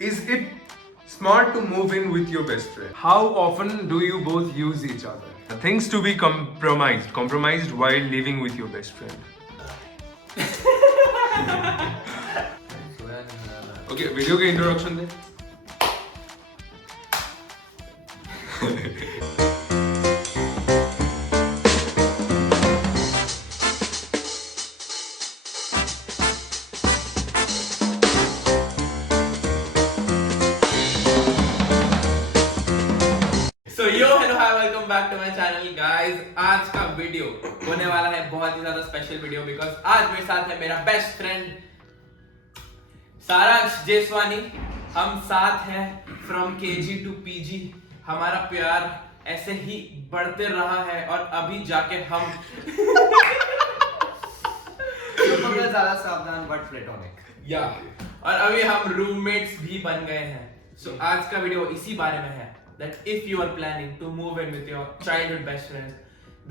Is it smart to move in with your best friend? How often do you both use each other? Things to be compromised while living with your best friend. Okay, video के introduction दे. Welcome back to my channel guys. आज का video होने वाला है बहुत ही ज्यादा special video because आज मेरे साथ है मेरा बेस्ट फ्रेंड सारांश जेसवानी। हम साथ हैं फ्रॉम केजी टू पीजी। हमारा प्यार ऐसे ही बढ़ते रहा है और अभी जाके हम ज्यादा सावधान बट प्लेटोनिक या और अभी हम रूममेट्स भी बन गए हैं। सो आज का वीडियो इसी बारे में है that if you are planning to move in with your childhood best friend,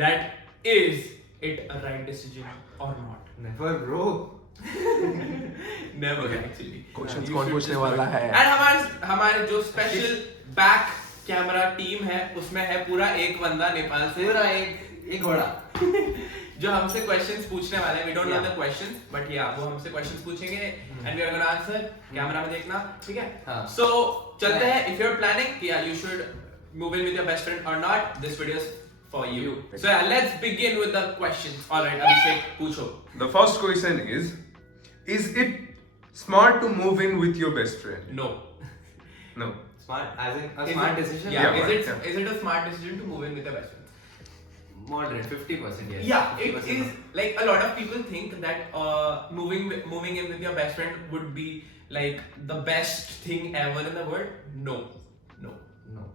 that is it a right decision or not? Never bro. Never actually. Questions कौन पूछने वाला है? And हमारे जो स्पेशल बैक कैमरा टीम है उसमें है पूरा एक बंदा नेपाल से, पूरा एक घोड़ा जो हमसे क्वेश्चंस पूछने वाले हैं। We don't know the questions, but yeah, वो हमसे क्वेश्चंस पूछेंगे and we are gonna answer. Camera में देखना, ठीक है? हाँ. So चलते हैं। If you're planning, yeah, you should move in with your best friend or not. This video is for you. So yeah, let's begin with the questions. All right, Abhishek, पूछो. The first question is it smart to move in with your best friend? No. No. smart as in a Is smart it- decision. Yeah. Yeah, Is it a smart decision to move in with your best friend? Moderate 50% yes. Yeah, it 50% is. Like a lot of people think that moving in with your best friend would be like the best thing ever in the world. No, no.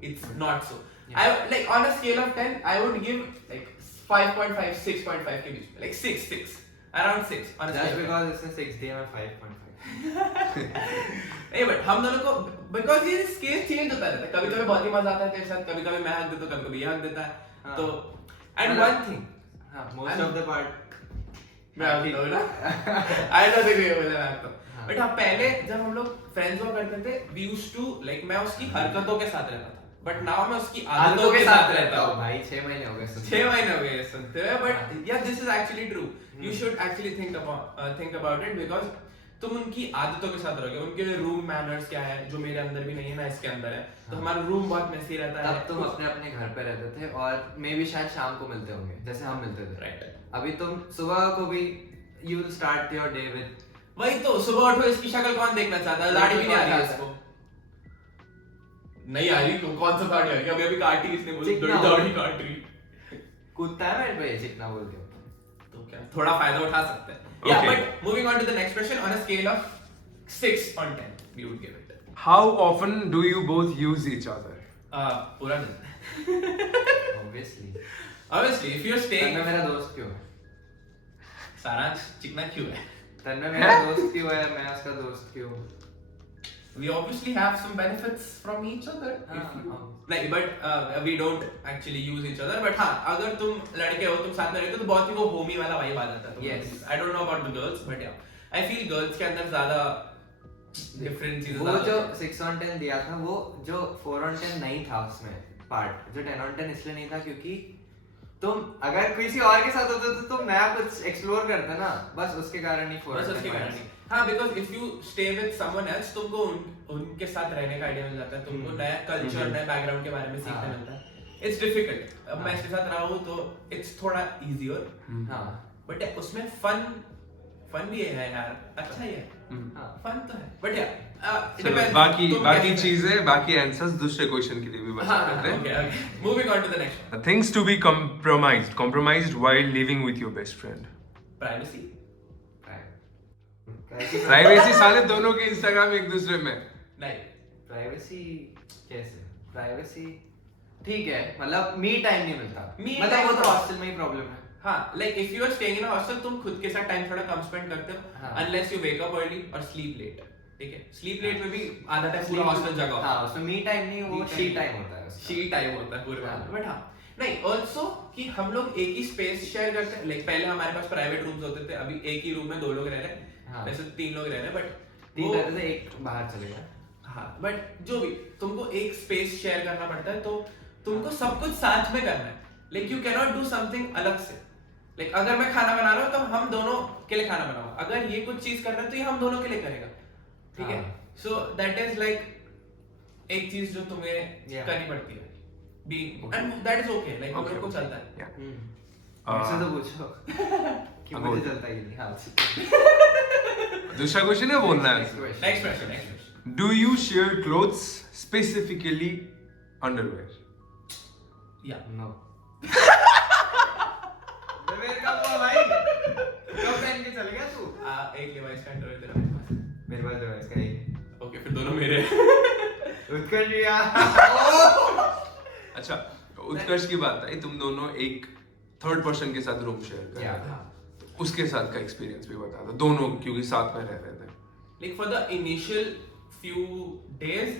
it's not so. Yeah. I like on a scale of 10, I would give like 5.5, 6.5 के बीच में, like 6, around 6 on a Just scale. because it's a 6 day और 5.5. नहीं but हम दोनों को because ये scale change होता रहता है। कभी कभी बहुत ही मजा आता है तेरे साथ, कभी कभी मैं हक देता हूँ, कभी कभी ये हक देता है। हाँ. तो and one thing हाँ, most of the part मैं हकता हूँ ना, I don't think ये बोला मैं हकता हूँ। हाँ. बट हाँ पहले जब हम लोग फ्रेंड्स हुआ करते थे we used to like मैं उसकी हरकतों के साथ रहता था, बट नाउ मैं उसकी आदतों के साथ रहता हूँ। भाई 6 महीने हो गए सुनते 6 महीने हो गए ये सुनते हुए। बट या this is actually true. You should actually think about it because तुम उनकी आदतों के साथ रहोगे। उनके रूम मैनर्स क्या है जो मेरे अंदर भी नहीं है ना इसके अंदर है। तो हमारा रूम बहुत मेसी रहता है। तब तुम अपने अपने घर पे रहते थे और मे भी शायद शाम को मिलते होंगे जैसे हम मिलते थे। राइट। अभी तुम सुबह को भी you will start your day with वही तो सुबह उठो इसकी शक्ल कौन देखना चाहता है? दाढ़ी भी नहीं आ रही है इसको। नहीं आ रही तो कौन सा दाढ़ी आ रही है? अभी अभी काटी इसने, बोली दाढ़ी काट रही। कूदता है मेरे पे चिकना बोल के। तो क्या थोड़ा फायदा उठा सकते हैं। या but moving on to the next question, on a scale of 6 on 10 we would give it. How often do you both use each other? पूरा दिन। Obviously if you're staying तन्मय मेरा दोस्त क्यों है? सारांश चिकना क्यों है? तन्मय मेरा दोस्त क्यों है? मैं उसका दोस्त क्यों? We obviously have some benefits from each other. Like but we don't actually use each other. But हाँ अगर तुम लड़के हो, तुम साथ में रहते हो तो बहुत ही वो होमी वाला वाइब आ जाता है। Yes. I don't know about the girls but yeah, I feel girls के अंदर ज़्यादा different चीजें वो ज़्यादा जो होती हैं। 6 on 10 दिया था वो जो 4 on 10 नहीं था उसमें पार्ट, जो 10 on 10 इसलिए नहीं था क्योंकि तुम अगर किसी और के साथ होते तो तुम नया कुछ एक्सप्लोर करते ना, बस उसके कारण ही 4 बस on उसके 10 कारण नहीं। हाँ because if you stay with someone else तुमको उनके साथ रहने का आइडिया मिल जाता है, तुमको नया कल्चर नए बैकग्राउंड के बारे में सीखने हाँ. मिलता है। It's difficult. अब मैं इसके साथ रहा हूँ तो it's थोड़ा easier. हाँ बट उसमें फन भी है यार, अच्छा ही है। हाँ फन तो है बट या चलो बाकी चीजें बाकी आंसर्स दूसरे क्वेश्चन के लिए भी बता देते हैं। Okay moving on to the next. Things to be compromised while living with your best friend. Privacy. Privacy साले दोनों के इंस्टाग्राम एक दूसरे में। नहीं प्राइवेसी कैसे? प्राइवेसी ठीक है, मतलब मी टाइम नहीं मिलता। Me मतलब time वो तो तो- हॉस्टल में ही प्रॉब्लम है। हाँ like if you are staying in a hostel तुम खुद के साथ टाइम थोड़ा कम स्पेंड करते हो हाँ. Unless you wake up early और स्लीप लेट। ठीक है स्लीप लेट में भी आधा टाइम पूरा हॉस्टल जगह होता है। हाँ उसमें मी टाइम नहीं, वो Me time शी नहीं। टाइम होता है उसका। शी टाइम होता है पूरे हाँ. बट हाँ नहीं ऑल्सो कि हम लोग एक ही स्पेस शेयर करते हैं। लाइक पहले हमारे पास प्राइवेट रूम्स होते थे, अभी एक ही रूम में 2 लोग रह रहे हैं। हाँ. वैसे 3 लोग रह रहे हैं बट 3 रहते थे, एक बाहर चले गया। हाँ बट जो भी तुमको एक स्पेस शेयर करना पड़ता है, तो तुमको सब कुछ साथ में करना है. Like you can not do something अलग से. लाइक अगर मैं खाना बना रहा हूँ तो हम दोनों के लिए खाना बनाऊंगा, अगर ये कुछ चीज कर रहा है तो ये हम दोनों के लिए करेगा. ठीक है. सो दैट इज लाइक एक चीज जो तुम्हें करनी पड़ती है. Being and that is okay. Like हम लोग को चलता है. मुझसे तो पूछो कि मुझे चलता ही नहीं. हाँ दूसरा क्वेश्चन है बोलना है. Next question. Do you share clothes, specifically underwear? या नो. मेरे का वो भाई कब पहन के चल गया तू? एक लेवाइस का अंडरवेयर तेरा मेरे पास. मेरे पास जो इसका एक ओके फिर दोनों मेरे. उत्कर्ष भैया. अच्छा, उत्कर्ष की बात आई, तुम दोनों एक थर्ड पर्सन के साथ रूम शेयर कर रहे थे. उसके साथ का एक्सपीरियंस भी बता दो. दोनों क्योंकि साथ में रह रहे थे. Like for the initial few days,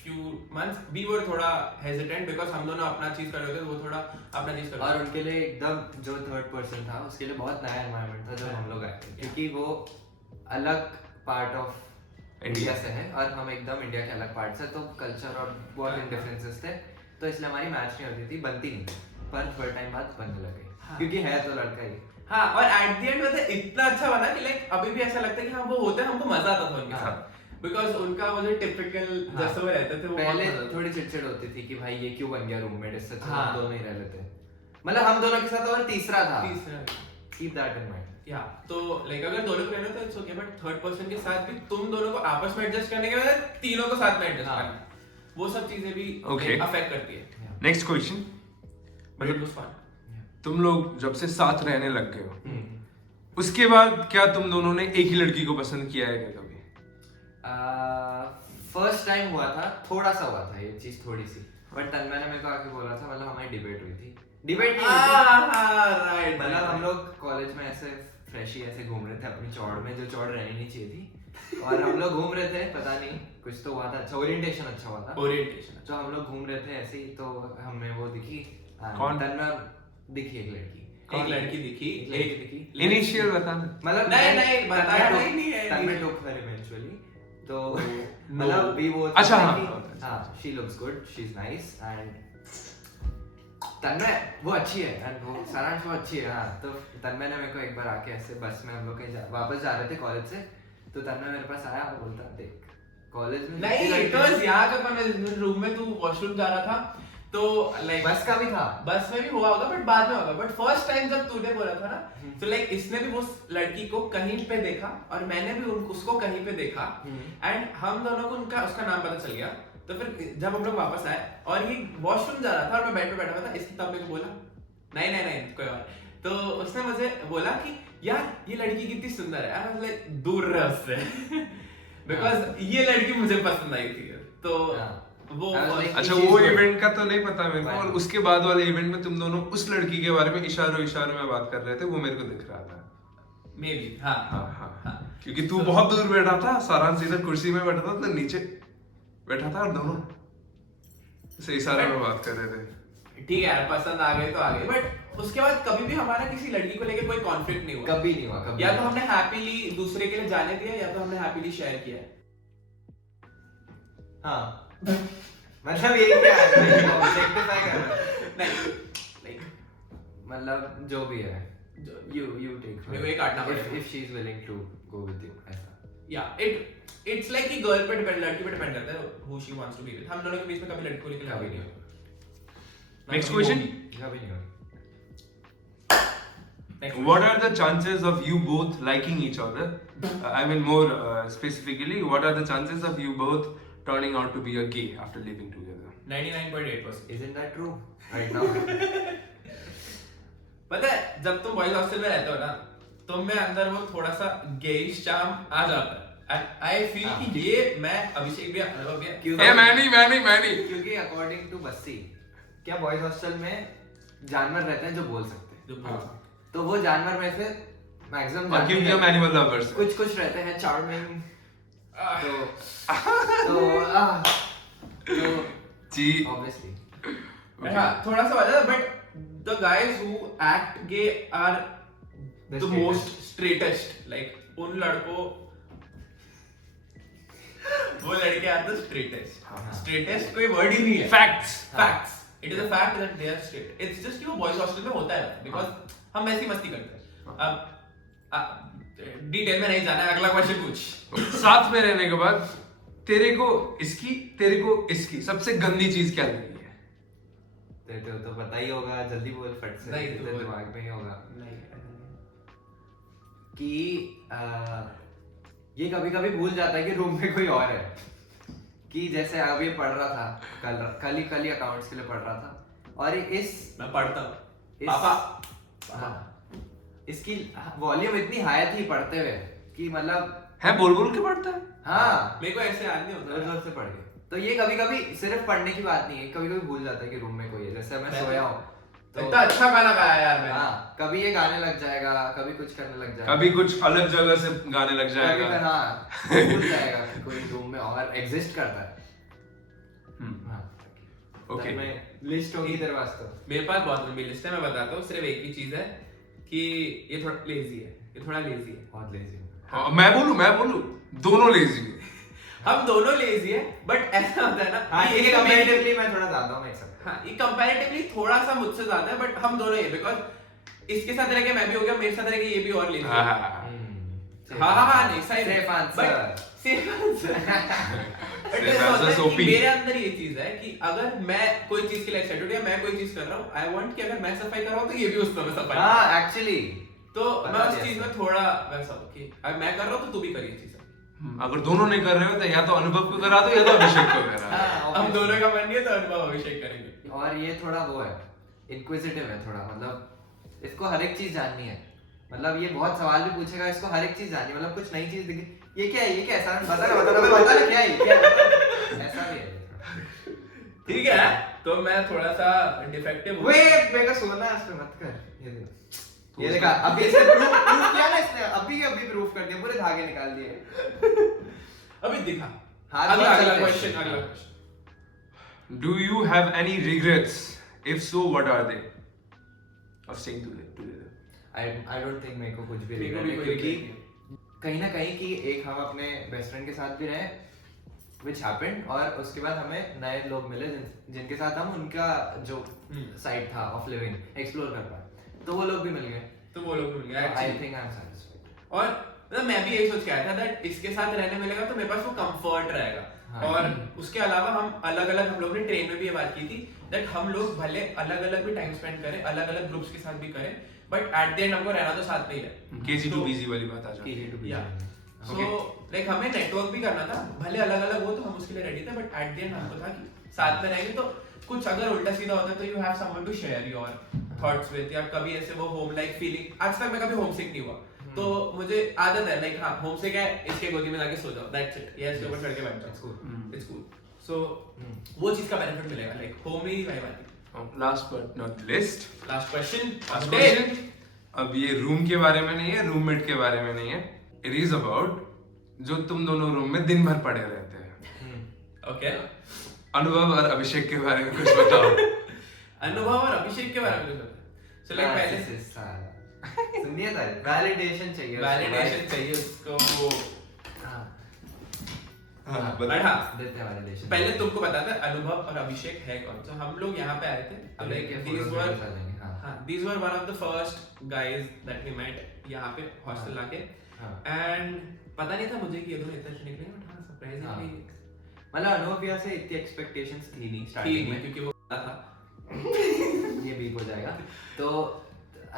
few months, we were थोड़ा hesitant because हम दोनों अपना चीज कर रहे थे, वो थोड़ा अपना चीज कर रहे थे. और उनके लिए एकदम जो थर्ड पर्सन था उसके लिए बहुत नया एनवायरनमेंट था जब हम लोग आए थे, क्योंकि वो अलग पार्ट ऑफ इंडिया से है और हम एकदम इंडिया के अलग पार्ट से, तो कल्चर और बहुत डिफरेंसेस थे, तो इसलिए हमारी मैच नहीं होती थी, बनती नहीं थी. पर थोड़े टाइम बाद बनने लगे क्योंकि है तो लड़का ही. हाँ और एट द एंड मतलब इतना अच्छा बना कि लाइक अभी भी ऐसा लगता है कि हाँ वो होते हैं, हमको मजा आता था उनके साथ. बिकॉज उनका वो जो टिपिकल जैसे वो रहते थे वो पहले बहुत मजा थोड़ी चिड़चिड़ होती थी कि भाई ये क्यों बन गया रूममेट, इससे तो हाँ. हम दोनों ही रह लेते. मतलब हम दोनों के साथ और तीसरा था. तीसरा. Keep that in mind. या तो लाइक अगर दो लोग रहने तो it's okay, but third person के साथ भी तुम दोनों को आपस में एडजस्ट करने के बाद तीनों को साथ में एडजस्ट हाँ. करना, वो सब चीजें भी Okay. अफेक्ट करती है. Next question. मतलब उस फन तुम लोग जब से साथ रहने लग गए हो, उसके बाद क्या तुम दोनों ने एक ही लड़की को पसंद किया है क्या कभी? फर्स्ट टाइम हुआ था, थोड़ा सा हुआ था ये चीज थोड़ी सी, बट तन्मय ने मेरे को आके बोला था, मतलब हमारी डिबेट हुई थी. डिबेट नहीं हुई थी, राइट. मतलब हम लोग कॉलेज में ऐसे फ्रेशी ऐसे घूम रहे थे अपनी चौड़ में, जो चौड़ रहनी नहीं चाहिए थी, और हम लोग घूम रहे थे, पता नहीं कुछ तो हुआ था अच्छा, ओरिएंटेशन अच्छा हुआ था. ओरिएंटेशन तो हम लोग घूम रहे थे ऐसे ही, तो हमें वो दिखी. कौन? तन्मय दिखी एक लड़की. एक लड़की दिखी. एक दिखी. इनिशियल बताना. मतलब नहीं बताया नहीं है. तन्मय टुक हर इवेंचुअली. तो मतलब भी वो अच्छा, हाँ. हाँ, she looks good, she's nice and तन्मय वो अच्छी है and वो सारांश वो अच्छी है. हाँ, तो तन्मय ने मेरे को एक बार आके ऐसे बस में हम लोग कहीं वापस जा रहे थे कॉलेज से, तो तन्मय मेरे पास आया और बोलता देख कॉलेज में नहीं बिकॉज़ यहाँ का कन्वर्सेशन रूम में तू वॉशरूम जा रहा था, तो लाइक बस का भी था. बस में भी हुआ होगा बट बाद में होगा, बट फर्स्ट टाइम जब तूने बोला था ना, तो लाइक इसने भी वो लड़की को कहीं पे देखा और मैंने भी उसको कहीं पे देखा, एंड हम दोनों को उसका नाम पता चल गया. तो फिर जब हम लोग वापस आए और ये वॉशरूम जा रहा था और मैं बेड पे बैठा हुआ था, इसने तब मेरे को बोला नहीं कोई और, तो उसने मुझे बोला कि यार ये लड़की कितनी सुंदर है. आई वाज लाइक दूर रह उससे बिकॉज़ ये लड़की मुझे पसंद आई थी. तो वो अच्छा, वो इवेंट का तो नहीं पता मेरे को, और उसके बाद वाले इवेंट में तुम दोनों उस लड़की के बारे में इशारों में बात कर रहे थे, वो मेरे को दिख रहा था. May be. हाँ. क्योंकि तू बहुत दूर बैठा था, सारांश इधर कुर्सी में बैठा था, तो नीचे बैठा था और दोनों से इशारे में बात कर रहे थे. ठीक है यार, पसंद आ गई तो आ गई, बट उसके बाद कभी भी हमारा किसी लड़की को लेके कोई कॉन्फ्लिक्ट नहीं हुआ. कभी नहीं हुआ. कभी या तो हमने हैप्पीली दूसरे के लिए जाने दिया या तो हमने हैप्पीली शेयर किया. हाँ. मतलब यही क्या है, ऑब्जेक्टिफाई कर रहा है. नहीं लाइक मतलब जो भी है, you take her. मेरे को ये काटना पड़ेगा. If she is willing to go with you, ऐसा. Yeah, it's like कि गर्ल पे डिपेंड, लड़की पे डिपेंड करता है who she wants to be with. हम दोनों के बीच में कभी लड़की को लेके लड़ाई नहीं हुई. Next question. कभी नहीं हुई. What are the chances of you both liking each other? I mean, more specifically, what are the chances of you both turning out to be a gay after living together? 99.8%. Isn't that true? Right now. पता है जब तुम boys hostel में रहते हो ना, तुम में अंदर वो थोड़ा सा गेइश चार्म आ जाता है. And I feel कि ये मैं अभिषेक भी अनुभव भी क्यों? मैं नहीं. क्योंकि according to बस्सी, क्या बॉयज हॉस्टल में जानवर रहते हैं जो बोल सकते हैं. जो बोल तो वो जानवर में से मैक्सिमम क्योंकि हम एनिमल लवर्स हैं. कुछ रहते हैं चार्मिंग. तो जी obviously. हाँ थोड़ा सा वजह, but the guys who act gay are the most straightest. Like उन लड़कों वो लड़के आर द स्ट्रेटेस्ट हाँ। स्ट्रेटेस्ट कोई वर्ड ही नहीं है facts facts it is a fact that they are straight it's just कि वो बॉयज हॉस्टल में होता है बिकॉज हम ऐसी मस्ती करते हैं अब डिटेल में नहीं जाना है अगला क्वेश्चन पूछ साथ में रहने के बाद तेरे को इसकी सबसे गंदी चीज क्या लगी है? तेरे को तो पता ही होगा, जल्दी बोल फट से, नहीं, तेरे तो बोल। दिमाग में ही होगा नहीं कि ये कभी कभी भूल जाता है कि रूम में कोई और है। कि जैसे अभी पढ़ रहा था, कल ही अकाउंट्स के लिए पढ़ रहा था, और इस मैं पढ़ता हूँ इस पापा हाँ, इसकी वॉल्यूम इतनी हाई थी पढ़ते हुए कि मतलब है बोल के पढ़ता है? हाँ मेरे को ऐसे याद नहीं जोर होता जोर से पढ़ के। तो ये कभी कभी सिर्फ पढ़ने की बात नहीं है, कभी कभी भूल जाता है कि रूम में कोई है। जैसे मैं सोया हूँ तो इतना अच्छा गाना गाया यार मैंने हाँ, कभी ये गाने लग जाएगा, कभी कुछ करने लग जाएगा, कभी कुछ अलग जगह से गाने लग कभी जाएगा। फिर हाँ भूल जाएगा कि कोई रूम में और एग्जिस्ट करता है। हाँ ओके मैं लिस्ट होगी तेरे पास तो। मेरे पास बहुत लंबी लिस्ट है मैं बताता हूँ सिर्फ एक ही चीज है कि ये थोड़ा लेजी है ये थोड़ा लेजी है बहुत लेजी हाँ, मैं बोलूं दोनों लेजी है। हम दोनों लेजी है बट ऐसा होता है ना हाँ ये ये इसका मेरी- कंपैरेटिवली मैं थोड़ा ज्यादा हूँ, मैं एक्सेप्ट। हाँ ये कंपैरेटिवली थोड़ा सा मुझसे ज्यादा है बट हम दोनों ही बिकॉज इसके साथ रह के मैं भी हो गया मेरे साथ रह के ये भी और लेजी हाँ, है हाँ, हाँ। हाँ नहीं सही Safe answer. Safe Safe answer, सोपी। मेरे अंदर ये चीज है कि अगर मैं कोई चीज के लिए एक्साइटेड या मैं कोई चीज कर रहा हूँ आई वांट कि अगर मैं सफाई कर रहा हूँ तो ये भी उस समय सफाई हाँ एक्चुअली तो पता मैं उस नहीं चीज ऐसा। में थोड़ा वैसा हूँ कि अगर मैं कर रहा हूँ तो तू भी करिए चीज अगर दोनों नहीं कर रहे हो तो या तो अनुभव को करा दो या तो अभिषेक को करा दो। हम दोनों का मन नहीं है तो अनुभव अभिषेक करेंगे और ये थोड़ा वो है, इंक्विजिटिव है थोड़ा, मतलब इसको हर एक चीज जाननी है। मतलब ये बहुत सवाल भी पूछेगा, इसको हर एक चीज जाननी है। मतलब कुछ नई चीज दिखे, ये क्या है, ये क्या है, सारा बता ना क्या है, ये क्या है, ऐसा भी है ये थोड़ा। ठीक है तो मैं थोड़ा सा डिफेक्टिव हूँ वेट मेरे को सोना है, इस पे मत कर। ये देखा अभी इसने प्रूफ किया ना, इसने अभी प्रूफ कर दिया, पूरे धागे निकाल दिए। अभी दिखा हाथ अगला बहुत अगला चलते हैं। क्वेश्चन अगला question Do you have any regrets? If so, what are they? Of staying together. I don't think मेरे को कुछ भी मेरे को regret भी है, कोई क्योंकि regret नहीं कहीं ना कहीं कि एक हम अपने बेस्ट फ्रेंड के साथ भी रहे which happened, और उसके बाद हमें नए लोग मिले जिनके साथ हम उनका जो साइड था ऑफ लिविंग एक्सप्लोर कर पाए, तो वो लोग भी मिल गए। तो वो लोग मिल गया आई actually। Think I am satisfied. और मतलब मैं भी यही सोच के आया था दैट इसके साथ रहने मिलेगा तो मेरे पास वो कंफर्ट रहेगा हाँ। और उसके अलावा हम अलग अलग हम लोग ने ट्रेन में भी ये बात की थी दैट हम लोग भले अलग अलग भी टाइम स्पेंड करें अलग अलग ग्रुप्स के साथ भी करें बट एट द एंड हमको रहना तो साथ में ही है KG to तो- BG वाली बात आ जाती है। KG to या BG। सो लाइक हमें नेटवर्क भी करना था भले अलग अलग हो तो हम उसके लिए रेडी थे बट एट द एंड हमको था कि साथ में रहेंगे तो कुछ अगर उल्टा सीधा होता तो you have someone to share your thoughts with या कभी ऐसे वो होम लाइक फीलिंग आज तक मैं कभी होम सिक नहीं हुआ तो मुझे आदत है लाइक हाँ होम सिक है इसके गोदी में जाके सो जाओ दैट्स इट या इसके ऊपर चढ़ के बैठ It's जाओ cool. इट्स कूल सो वो चीज का बेनिफिट मिलेगा लाइक होम ही वाइब आती Last but not least, last question last question. अब ये रूम के बारे में नहीं है, रूममेट के बारे में नहीं है। It is about जो तुम दोनों रूम में दिन भर पड़े रहते हैं। ओके अनुभव और अभिषेक के बारे में कुछ बताओ। अनुभव और अभिषेक के बारे में कुछ सो लाइक पहले सुनिए था वैलिडेशन चाहिए उसको, वैलिडेशन चाहिए उसको हाँ हाँ, बट बताओ। हाँ देते हैं वैलिडेशन। पहले तुमको बताता है अनुभव और अभिषेक है कौन तो हम लोग यहाँ पे आए थे तो अभी लाइक के दीज photos वर videos आ जाएंगे, हाँ। हाँ these were one of the first guys that we met यहाँ पे हॉस्टल हाँ। लाके हाँ। एंड पता नहीं था मुझे कि ये दोनों इतने अच्छे निकले बट हाँ सरप्राइजिंगली मतलब अनुभव भैया से इतनी एक्सपेक्टेशंस थी नहीं ठीक स्टार्टिंग है में, क्योंकि वो था ये बीप हो जाएगा। तो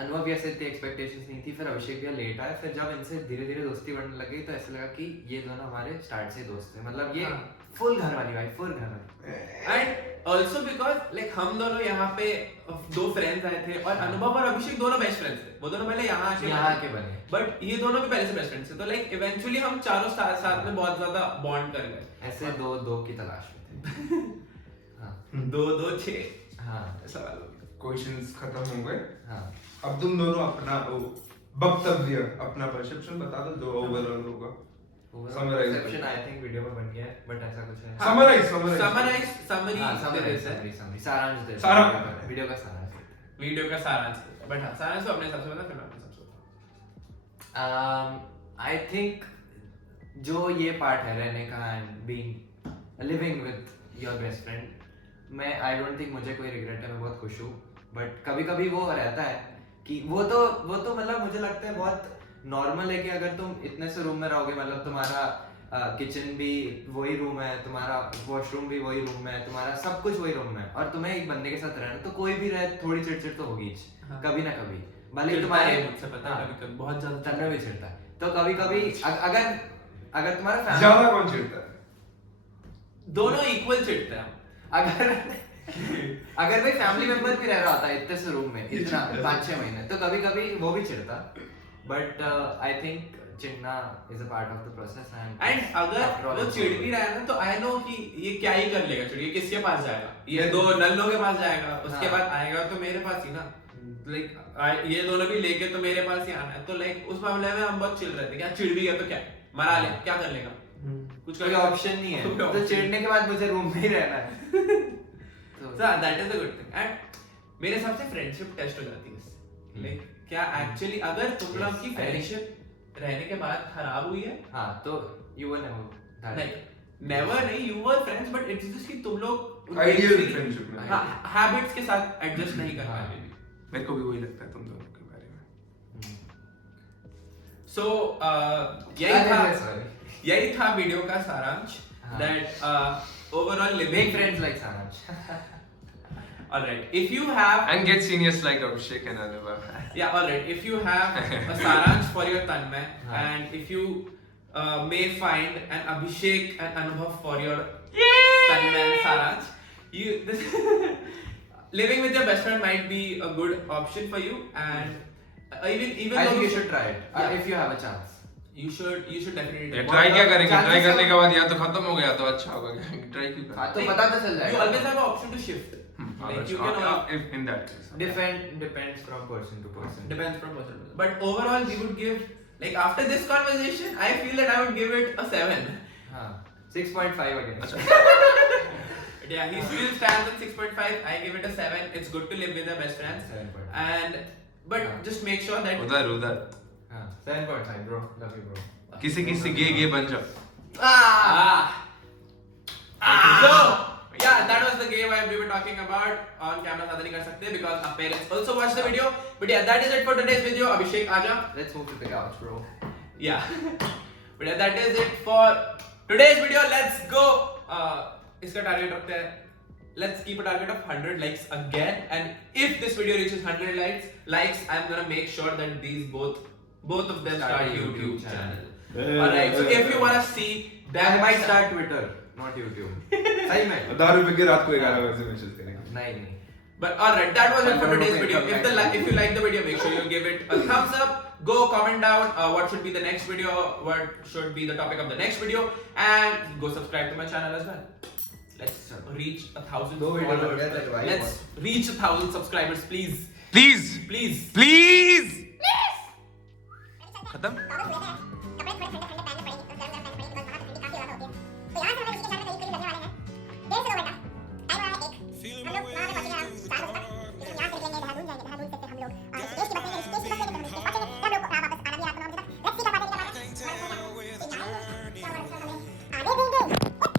अनुभव भैया से इतनी एक्सपेक्टेशंस नहीं थी। फिर अभिषेक भैया लेट आए, फिर जब इनसे धीरे धीरे दोस्ती बढ़ने लगी तो ऐसा लगा कि ये दोनों हमारे स्टार्ट से दोस्त थे। मतलब ये हाँ। फुल घर वाली भाई, फुल घर वाली। एंड ऑल्सो बिकॉज लाइक हम दोनों यहाँ पे दो फ्रेंड्स आए थे और अनुभव और अभिषेक दोनों बेस्ट फ्रेंड्स थे वो दोनों पहले यहाँ यहाँ के बने। बट ये दोनों भी पहले से बेस्ट फ्रेंड्स थे तो लाइक इवेंचुअली हम चारों साथ में बहुत ज्यादा बॉन्ड कर गए ऐसे दो दो की तलाश में थे। हाँ दो दो छः हाँ ऐसा वाला हो गया। क्वेश्चंस खत्म हो गए। हाँ अब तुम दोनों अपना वो वक्तव्य, अपना परसेप्शन बता दो जो ओवरऑल होगा। Summarize perception I think video में बन गया है, बट ऐसा कुछ है। समरी हाँ, समरी समरी सारांश दे सारा- वीडियो का सारांश देते हैं। वीडियो का सारांश बट हाँ सारांश तो अपने हिसाब से बता फिर मैं अपने हिसाब से बताऊँ I think जो ये पार्ट है रहने का and being living with your best friend, मैं आई डोंट थिंक मुझे कोई रिग्रेट है, मैं बहुत खुश हूँ। बट कभी कभी वो रहता है कि वो तो मतलब मुझे लगता है बहुत नॉर्मल है कि अगर तुम इतने से रूम में रहोगे, मतलब तुम्हारा किचन भी वही रूम है, तुम्हारा वॉशरूम भी वही रूम है, तुम्हारा सब कुछ वही रूम है, और तुम्हें एक बंदे के साथ रहना, तो कोई भी रहे थोड़ी चिड़चिड़ तो होगी हाँ। कभी ना कभी, भले ही चिढ़ता तुम्हारे है मुझसे पता है, कभी-कभी बहुत ज्यादा तन्ने भी चिढ़ता है। तो कभी कभी अगर तुम्हारा family- ज्यादा कौन चिढ़ता है? दोनों इक्वल चिढ़ते हैं। अगर कोई फैमिली मेंबर भी रह रहा होता है इतने से रूम में इतना 5-6 महीने, तो कभी कभी वो भी चिढ़ता। बट आई थिंक चिढ़ना is a part of the process and अगर वो चिढ़ भी रहा है ना, तो आई नो कि ये क्या ही कर लेगा, चिढ़, ये किसके पास जाएगा, ये दो नल्लों के पास जाएगा, उसके हाँ। बाद आएगा तो मेरे पास ही ना, लाइक ये दोनों भी लेके तो मेरे पास ही आना है। तो लाइक उस मामले में हम बहुत चिढ़ रहे थे, क्या चिढ़ भी गया तो क्या मरा ले, क्या कर लेगा, कुछ कोई कर ऑप्शन नहीं है, कोई तो option चिढ़ने के बाद मुझे रूम में ही रहना है। तो that is a good thing. And मेरे हिसाब से फ्रेंडशिप टेस्ट हो जाती है, लाइक क्या एक्चुअली अगर तुम लोग की Yes, I think- फ्रेंडशिप रहने के बाद खराब हुई है, हाँ, तो you were never like never नहीं, you were friends, but it's just कि तुम लोग Ideal friendship में। हाँ, हैबिट्स के साथ एडजस्ट नहीं कर हाँ। पाए। मेरे को भी वही लगता है तुम दोनों के बारे में। सो यही था वीडियो का सारांश, हाँ। That overall make living friends like सारांश। Alright, if you have And get seniors like Abhishek and Anubha. Yeah, all right. If you have a Saransh for your Tanmay, हाँ. and if you may find an Abhishek and Anubhav for your Tanmay and Saransh, living with your best friend might be a good option for you, and even I though think you should try it Yeah. if you have a chance. you should definitely try क्या करेंगे? Chances try करने are- के बाद या तो खत्म हो गया तो अच्छा होगा, ट्राई क्यों हाँ, करें? तो पता तो चल You जाएगा। always have an option to shift. Like you can if in that case. Depends from person to person. depends from person to person. But overall, we would give, like after this conversation, I feel that I would give it a 7. हाँ, 6.5 again. But yeah, he still stands at 6.5. I give it a 7. It's good to live with your best friends. 7.5. And but Yeah. just make sure that उधर हाँ, 7.5 bro. Love you bro. किसी गे बन जाओ। So yeah, that was the game we were talking about. On camera ज़्यादा नहीं कर सकते because our parents also watched the video. But yeah, that is it for today's video. Abhishek, आजा. Let's move to the couch bro. Yeah. But yeah, that is it for today's video. Let's go. इसका target रखते हैं. Let's keep a target of 100 likes again. And if this video reaches 100 likes, I'm gonna make sure that these both of them start a YouTube YouTube channel. Hey. Alright. So if you wanna see I that might start Twitter, not YouTube. सही में? 10 रुपए के रात को 11 बजे message करेंगे। नहीं। But alright, that was it for today's Okay, video. come back. If you like the video, make sure you give it a thumbs up. Go comment down what should be the next video, what should be the topic of the next video, and go subscribe to my channel as well. Let's reach 1,000 दो video followers. बन गया, that right Let's reach 1,000 subscribers, please. Please Please. Please खत्म।